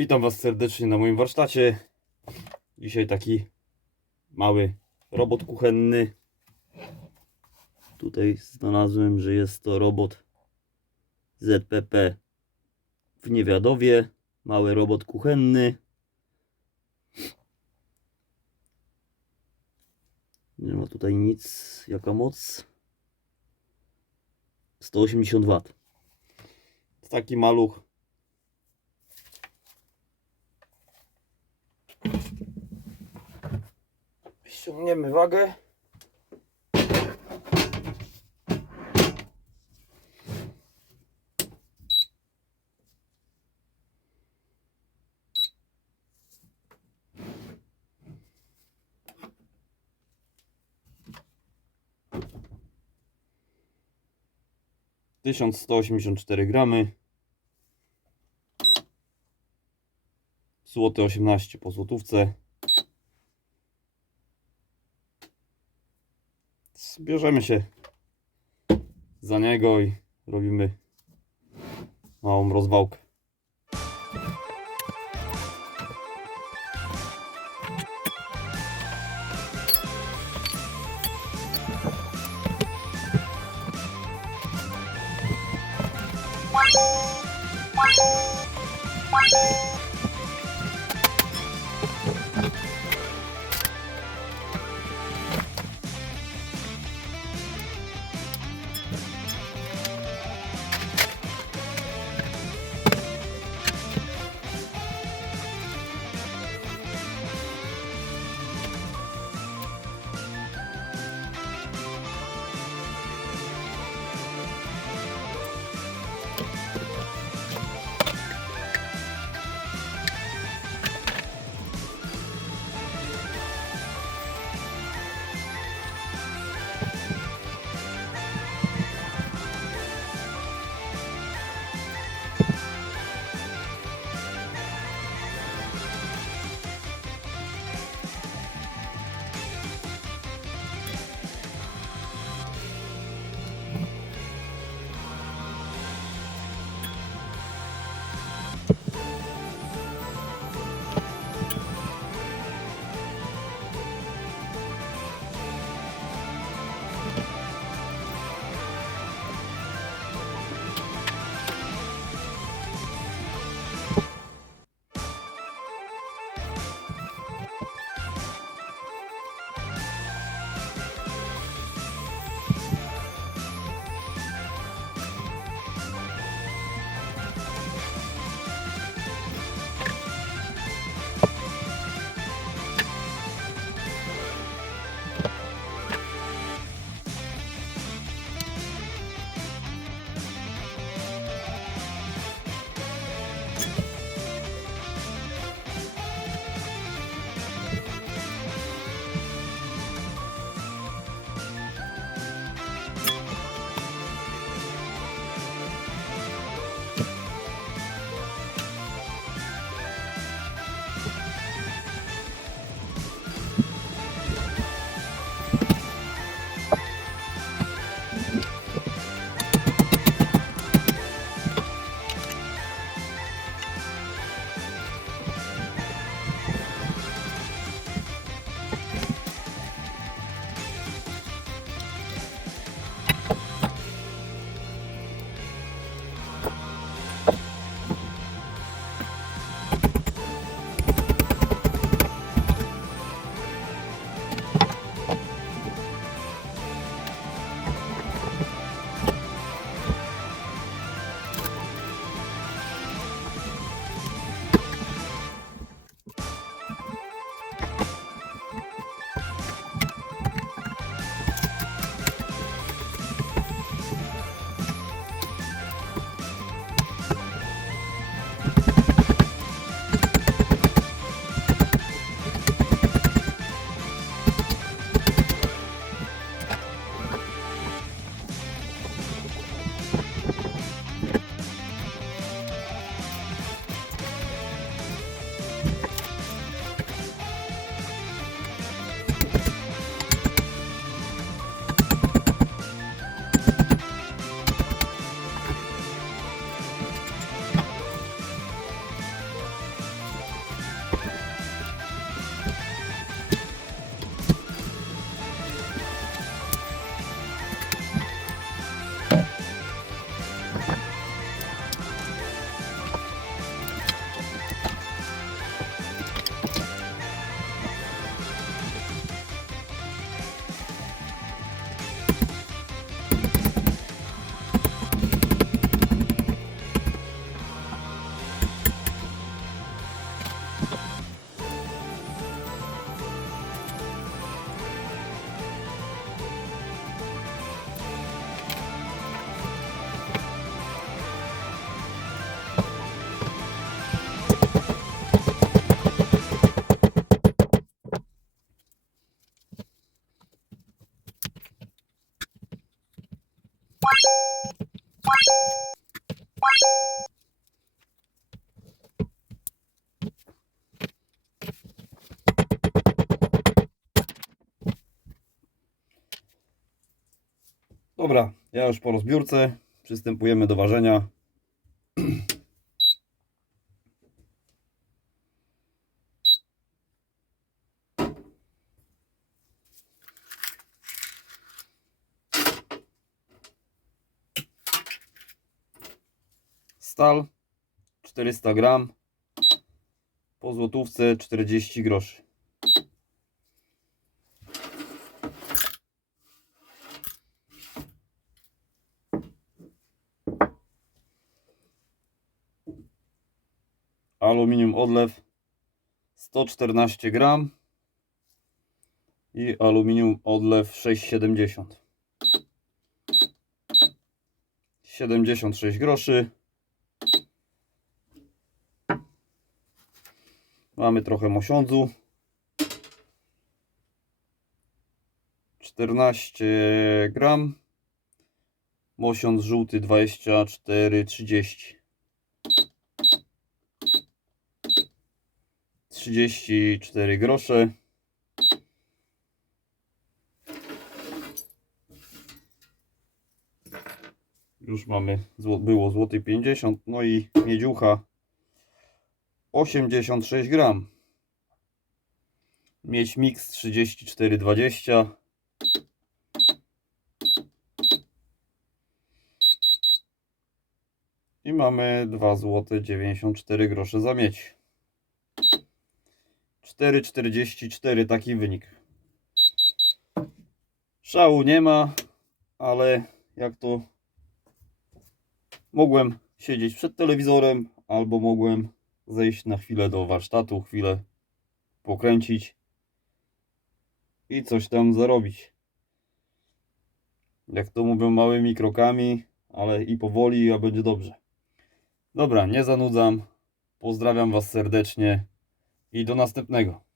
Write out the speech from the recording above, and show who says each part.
Speaker 1: Witam Was serdecznie na moim warsztacie. Dzisiaj taki mały robot kuchenny. Tutaj znalazłem, że jest to robot ZPP w Niewiadowie. Mały robot kuchenny. Nie ma tutaj nic. Jaka moc? 180 W. Taki maluch Ściągniemy wagę. Tysiąc sto osiemdziesiąt cztery gramy. Złoty 18 po złotówce. bierzemy się za niego i robimy małą rozwałkę. Bye. Dobra, ja już po rozbiórce. Przystępujemy do ważenia. Stal 400 gram po złotówce 40 groszy. Aluminium odlew 114 gram i aluminium odlew 6,70 76 groszy Mamy trochę mosiądzu. 14 gram. Mosiądz żółty 24,30. 34 grosze. Już mamy, było złoty 50, no i miedziucha 86 gram. Mieć mix 34,20. I mamy 2 zł 94 grosze za miedź. 4,44 taki wynik. Szału nie ma, ale jak to mogłem siedzieć przed telewizorem albo mogłem zejść na chwilę do warsztatu, chwilę pokręcić i coś tam zarobić. Jak to mówią, małymi krokami, ale i powoli, a będzie dobrze. Dobra, nie zanudzam. Pozdrawiam Was serdecznie i do następnego.